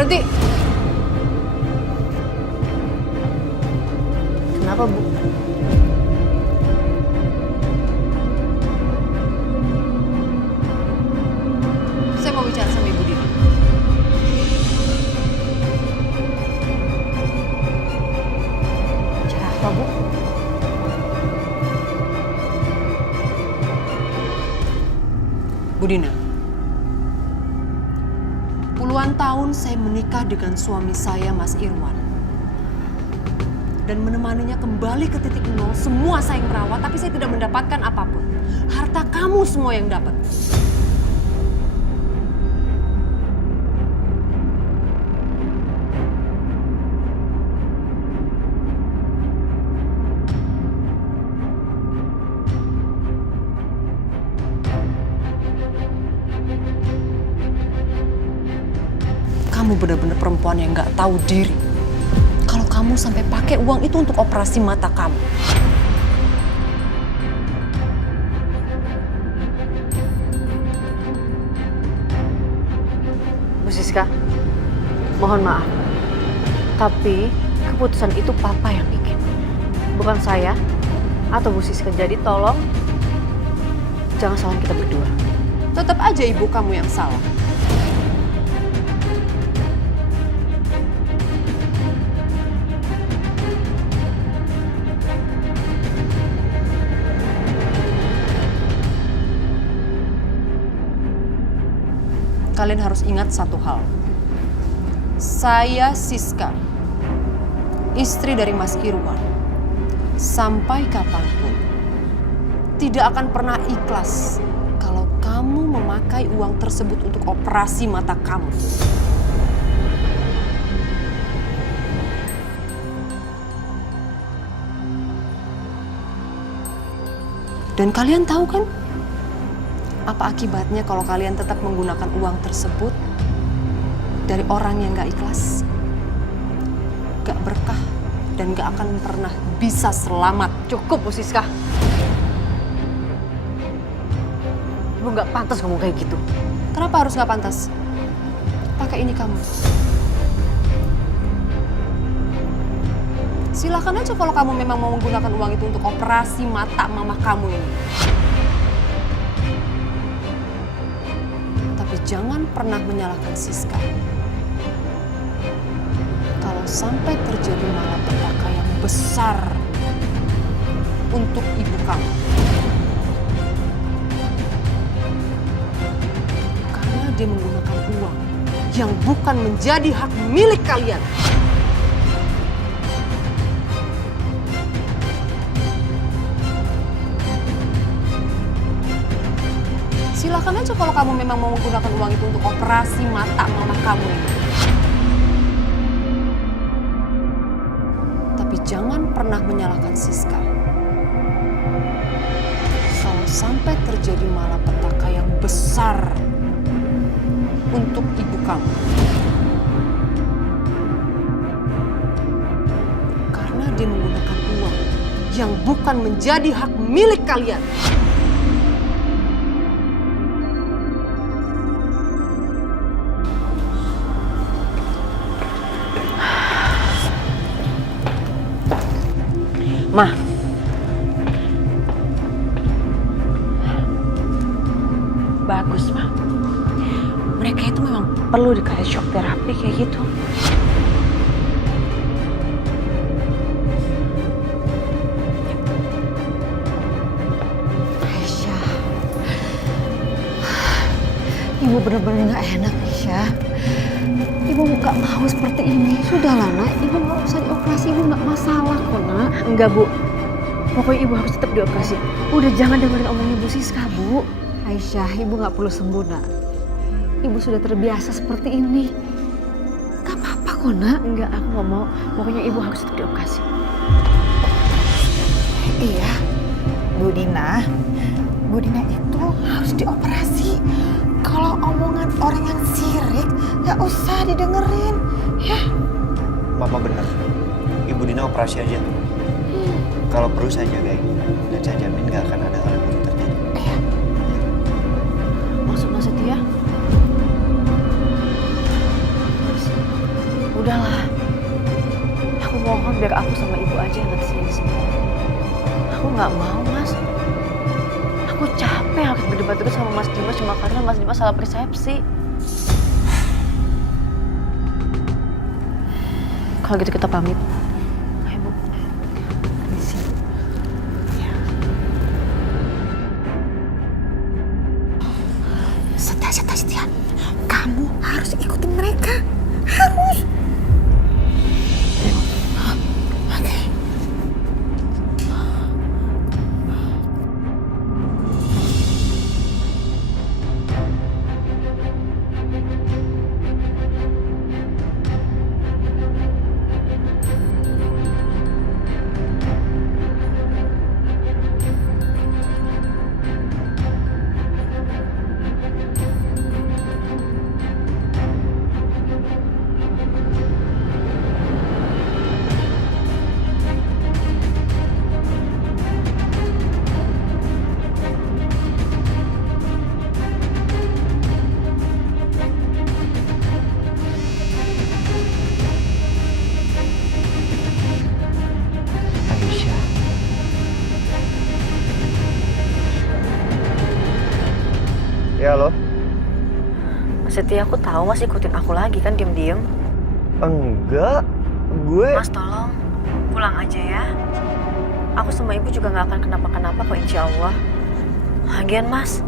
Berhenti. Kenapa, Bu? Saya mau bicara sama Ibu Dina. Cara apa, Bu? Bu Dina, puluhan tahun saya menikah dengan suami saya, Mas Irwan. Dan menemaninya kembali ke titik nol, semua saya yang merawat, tapi saya tidak mendapatkan apapun. Harta kamu semua yang dapat. Kamu benar-benar perempuan yang nggak tahu diri. Kalau kamu sampai pakai uang itu untuk operasi mata kamu. Bu Siska, mohon maaf. Tapi keputusan itu Papa yang bikin. Bukan saya atau Bu Siska. Jadi tolong jangan salahin kita berdua. Tetap aja ibu kamu yang salah. Kalian harus ingat satu hal. Saya Siska, istri dari Mas Irwan. Sampai kapanpun, tidak akan pernah ikhlas kalau kamu memakai uang tersebut untuk operasi mata kamu. Dan kalian tahu kan? Apa akibatnya kalau kalian tetap menggunakan uang tersebut dari orang yang gak ikhlas, gak berkah, dan gak akan pernah bisa selamat. Cukup, Bu Siska. Ibu nggak pantas ngomong kayak gitu. Kenapa harus gak pantas? Pakai ini kamu. Silakan aja kalau kamu memang mau menggunakan uang itu untuk operasi mata mama kamu ini. Jangan pernah menyalahkan Siska. Kalau sampai terjadi malapetaka yang besar untuk ibu kamu. Karena dia menggunakan uang yang bukan menjadi hak milik kalian. Silakan aja kalau kamu memang mau menggunakan uang itu untuk operasi mata mama kamu ini. Tapi jangan pernah menyalahkan Siska. Kalau sampai terjadi malapetaka yang besar untuk ibu kamu. Karena dia menggunakan uang yang bukan menjadi hak milik kalian. Ma, bagus, Ma. Mereka itu memang perlu dikasih shock terapi kayak gitu. Aisyah, Ibu benar-benar nggak enak, Aisyah. Ibu nggak mau seperti ini. Sudahlah, Nak. Ibu nggak usah dioperasi. Ibu nggak masalah kok, Nak. Enggak, Bu. Pokoknya Ibu harus tetap dioperasi. Udah jangan dengerin omongnya Bu Siska, Bu. Aisyah, Ibu nggak perlu sembuh, Nak. Ibu sudah terbiasa seperti ini. Gak apa-apa kok, Nak. Enggak, aku nggak mau. Pokoknya Ibu harus tetap dioperasi. Iya, Bu Dina itu harus dioperasi. Kalau omongan orang yang sirik, gak usah didengerin, ya. Mama bener, Ibu Dina operasi aja. Kalau perlu saya jagain, dan saya jamin gak akan ada hal yang terjadi. Maksudnya Setia? biar aku sama ibu aja yang ngerti ini semua. Aku nggak mau, Mas. Aku capek harus berdebat terus sama Mas Dimas cuma karena Mas Dimas salah persepsi. Kalau gitu kita pamit. Ayo, Bu. Permisi. Setia. Kamu harus ikutin mereka. Harus. Oke. Aisyah. Ya halo? Mas Setia, aku tahu Mas ikutin aku lagi kan diem-diem. Enggak, gue... Mas tolong pulang aja ya. Aku sama ibu juga nggak akan kenapa-kenapa kok, insya Allah. Lagian Mas,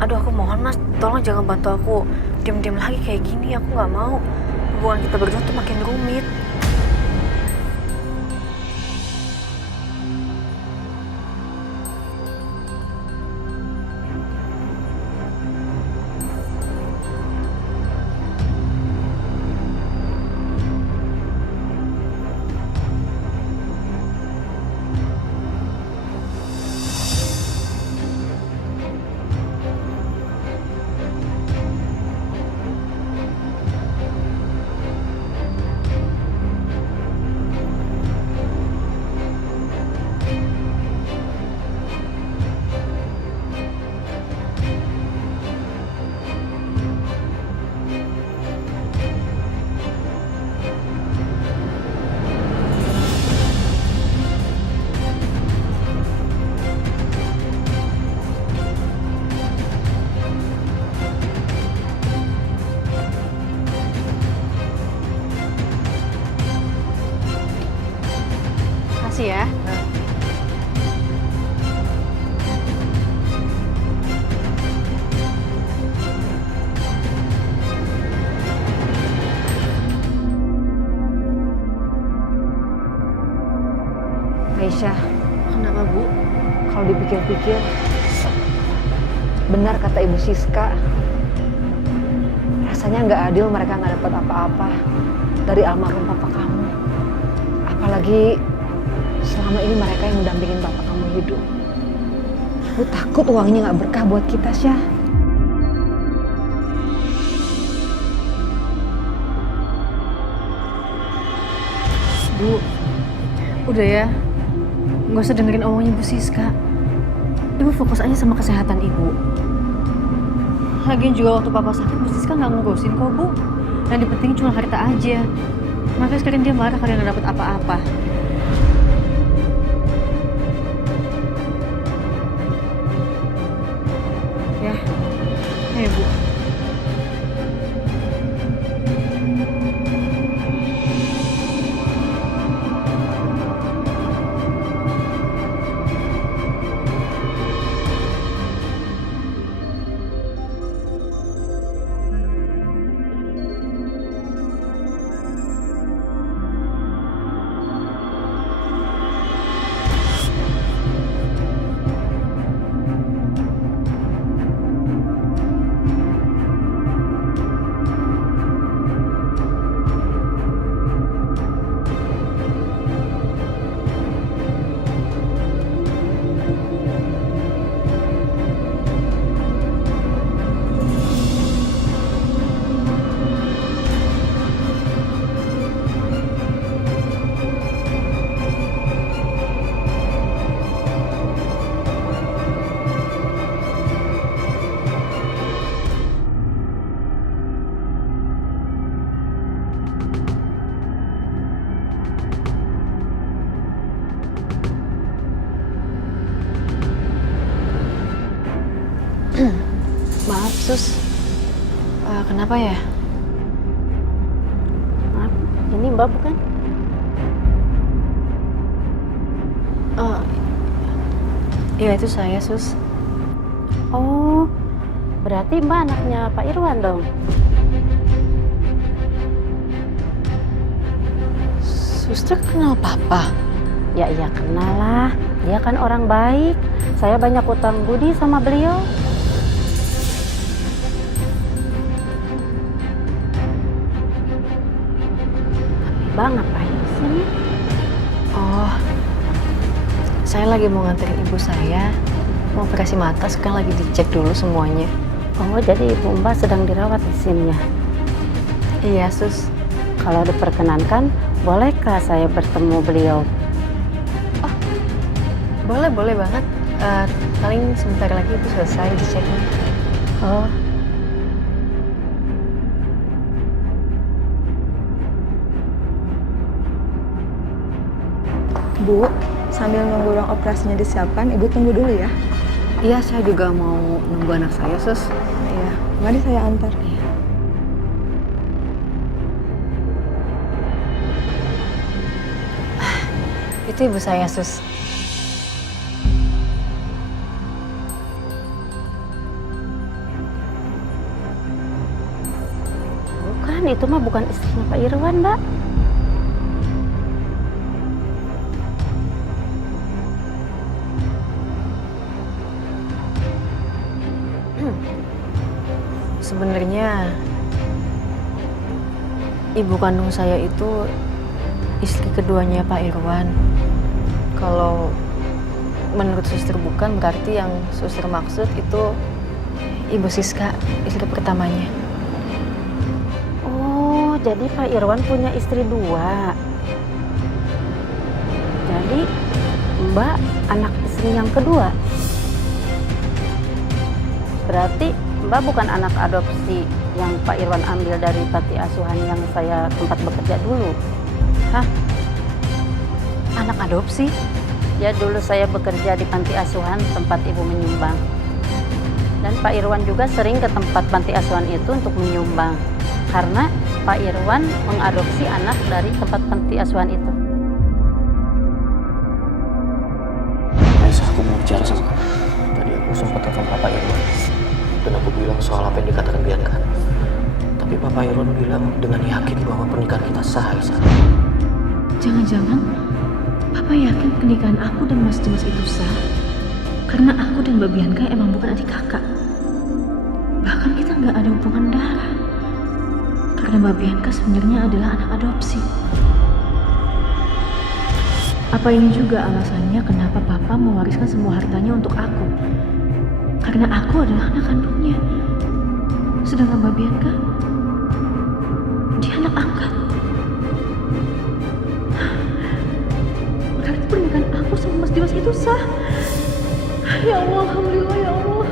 aduh aku mohon Mas, tolong jangan bantu aku diem-diem lagi kayak gini. Aku nggak mau hubungan kita berdua tuh makin rumit. Makasih ya. Aisyah, Kenapa Bu? kalau dipikir-pikir, benar kata Ibu Siska. Rasanya nggak adil mereka nggak dapat apa-apa dari almarhum papa kamu. Apalagi selama ini mereka yang mendampingin papa kamu hidup. Bu takut uangnya nggak berkah buat kita, Syah. Bu, udah ya. Nggak usah dengerin omongnya Bu Siska. Ibu fokus aja sama kesehatan Ibu. Lagian juga waktu papa sakit, Bu Siska nggak ngurusin kok, Bu. Yang dipenting cuma harta aja. Makanya sekarang dia marah karena nggak dapet apa-apa. Ya, ayo Bu. Kenapa ya? Maaf, ini Mbak bukan? Oh, iya itu saya, Sus. Oh, berarti Mbak anaknya Pak Irwan dong? Suster kenal Papa? Ya iya kenal lah, dia kan orang baik. Saya banyak utang budi sama beliau. Tapi Mbak ngapain di sini? Oh, saya lagi mau nganterin ibu saya. Mau operasi mata, sekarang lagi dicek dulu semuanya. Oh, jadi Ibu Mbak sedang dirawat di sini ya? Iya, Sus. Kalau diperkenankan, bolehkah saya bertemu beliau? Boleh banget. Paling sebentar lagi ibu selesai diceknya. Oh, Bu, sambil nunggu ruang operasinya disiapkan, Ibu tunggu dulu ya. Iya, saya juga mau nunggu anak saya, Sus. Iya, mari saya antar. Itu ibu saya, Sus. bukan, itu mah bukan istrinya Pak Irwan, Mbak. Sebenarnya ibu kandung saya itu istri keduanya Pak Irwan. Kalau menurut suster bukan, berarti yang suster maksud itu Ibu Siska, istri pertamanya. Oh, jadi Pak Irwan punya istri dua. Jadi Mbak anak istri yang kedua. Berarti Mbak bukan anak adopsi yang Pak Irwan ambil dari panti asuhan yang saya tempat bekerja dulu. Hah? Anak adopsi? Ya dulu saya bekerja di panti asuhan tempat ibu menyumbang. Dan Pak Irwan juga sering ke tempat panti asuhan itu untuk menyumbang. Karena Pak Irwan mengadopsi anak dari tempat panti asuhan itu. Aisyah, aku mau bicara sama kamu. Tadi aku sempat telepon Papa Irwan dan aku bilang soal apa yang dikatakan Bianca. Tapi Papa Irwan bilang dengan yakin bahwa pernikahan kita sah, Aisyah. Jangan-jangan Papa yakin pernikahan aku dan Mas Dimas itu sah karena aku dan Mbak Bianca emang bukan adik kakak. Bahkan kita nggak ada hubungan darah. Karena Mbak Bianca sebenarnya adalah anak adopsi. Apa ini juga alasannya kenapa Papa mewariskan semua hartanya untuk aku? Karena aku adalah anak kandungnya. Sedangkan Mbak Bianca, dia anak angkat. Berarti pernikahan aku sama Mas Dimas itu sah. Ya Allah, alhamdulillah ya Allah.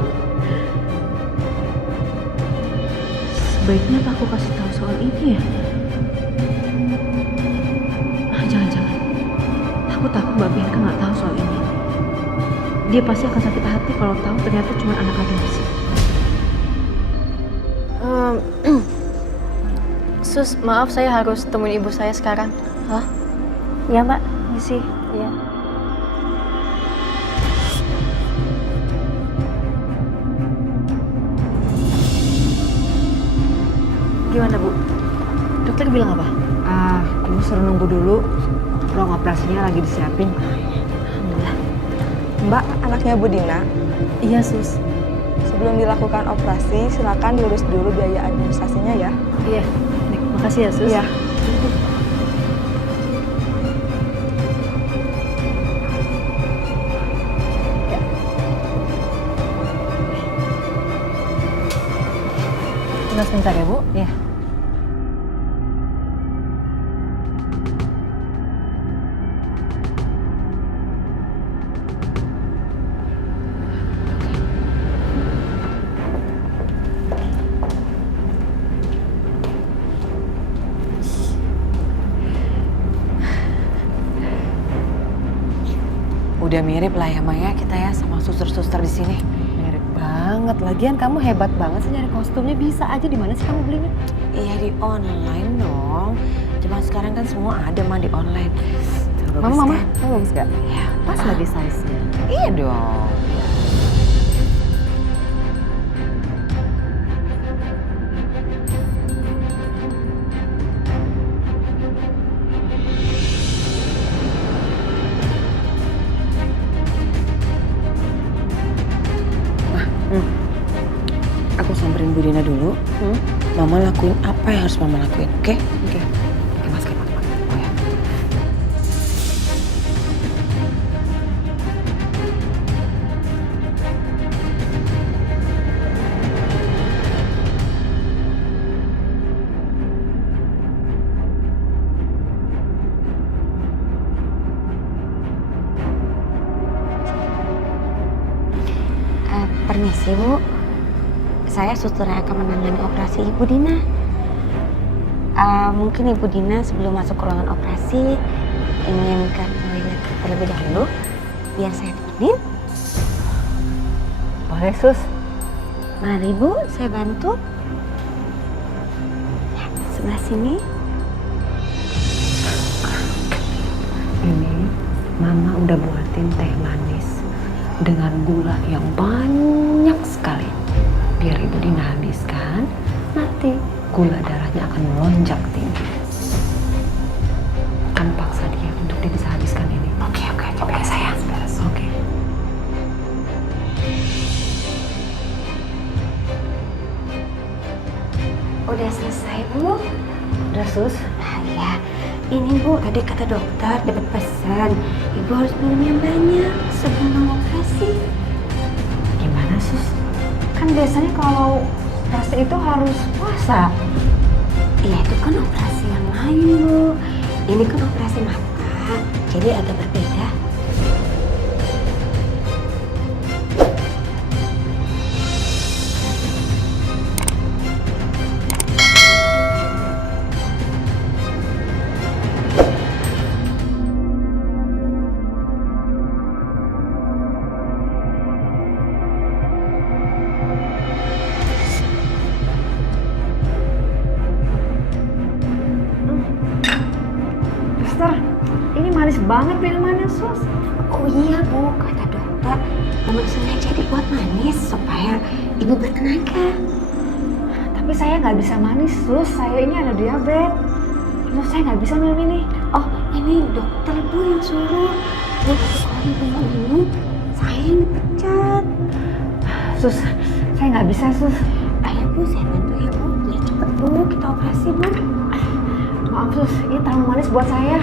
Sebaiknya apa aku kasih tahu soal ini ya? Jangan-jangan. Aku takut Mbak Bianca nggak tahu soal ini. Dia pasti akan sakit hati kalau tahu ternyata cuma anak adopsi. Sus, maaf saya harus temuin ibu saya sekarang. Hah? Ya Mbak, misi. Ya. Gimana Bu? Dokter bilang apa? Ibu suruh nunggu dulu. Ruang operasinya lagi disiapin. Alhamdulillah. Mbak, anaknya Bu Dina. Iya Sus. Sebelum dilakukan operasi, silakan diurus dulu biaya administrasinya ya. Iya. Nih, makasih ya Sus. Iya. Tinggal sebentar ya Bu. Iya. Udah mirip lah ya Maya kita ya sama suster-suster di sini. Mirip banget. banget. Lagian kamu hebat banget sih nyari kostumnya. Bisa aja, di mana sih kamu belinya? Iya di online dong. Cuma sekarang kan semua ada mah di online. Tuh, bagus Mama, kan? kamu bagus gak? Ya, Pas lagi size-nya. iya dong. Aku samperin Bu Dina dulu. Mama lakuin apa yang harus Mama lakuin, oke? Oke. Oke, Mas, oke, Mas. Oh ya. Permisi Bu, saya suster yang akan menangani operasi Ibu Dina. Mungkin Ibu Dina sebelum masuk ke ruangan operasi ingin ke toilet terlebih dahulu, biar saya temenin. Boleh, Sus. Mari Bu, saya bantu. Ya, sebelah sini. Ini Mama udah buatin teh manis dengan gula yang banyak sekali. Biar Ibu Dina habiskan, nanti gula darahnya akan melonjak tinggi. Kamu paksa dia untuk dia bisa habiskan ini. Oke, beres sayang. Beres. Oke. Udah selesai Bu? Udah, Sus. Ya, ini Bu, tadi kata dokter dapat pesan. Ibu harus minum yang banyak sebelum operasi. Gimana, Sus? Kan biasanya kalau operasi itu harus puasa. Iya, itu kan operasi yang lain Bu. Ini kan operasi mata, jadi agak berbeda. Suster, ini manis banget minumannya, Sus. Oh iya Bu, kata dokter memang sengaja dibuat manis supaya ibu bertenaga. Tapi saya nggak bisa manis, Sus. Saya ini ada diabetes. Terus saya nggak bisa minum ini. Oh, ini dokter Bu yang suruh. Ini kalau ibu mau minum, saya yang dipecat. Sus, saya nggak bisa, Sus. Ayo Bu, saya bantu ya Bu. Biar cepet Bu, kita operasi Bu. Maaf, Sus. Ini terlalu manis buat saya.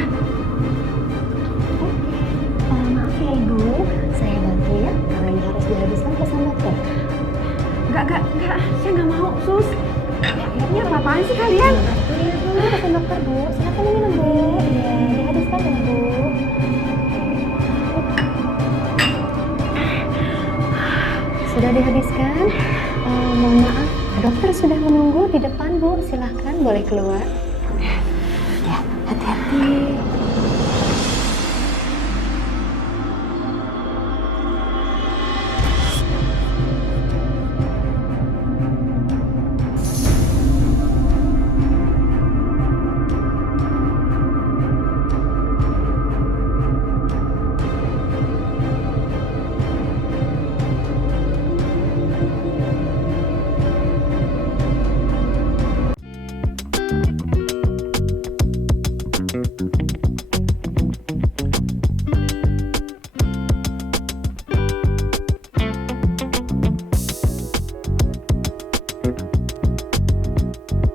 Maaf ya Ibu, saya bantu ya. Kalau ini harus dihabiskan pesan dokter. Enggak. Saya nggak mau, Sus. Ini apa-apaan sih kalian? Bantu ya Bu, pesan dokter Bu. Silakan minum Bu. Ya, dihabiskan ya Bu. Sudah dihabiskan? Mohon maaf, dokter sudah menunggu di depan Bu. Silahkan boleh keluar. Ya, hati-hati.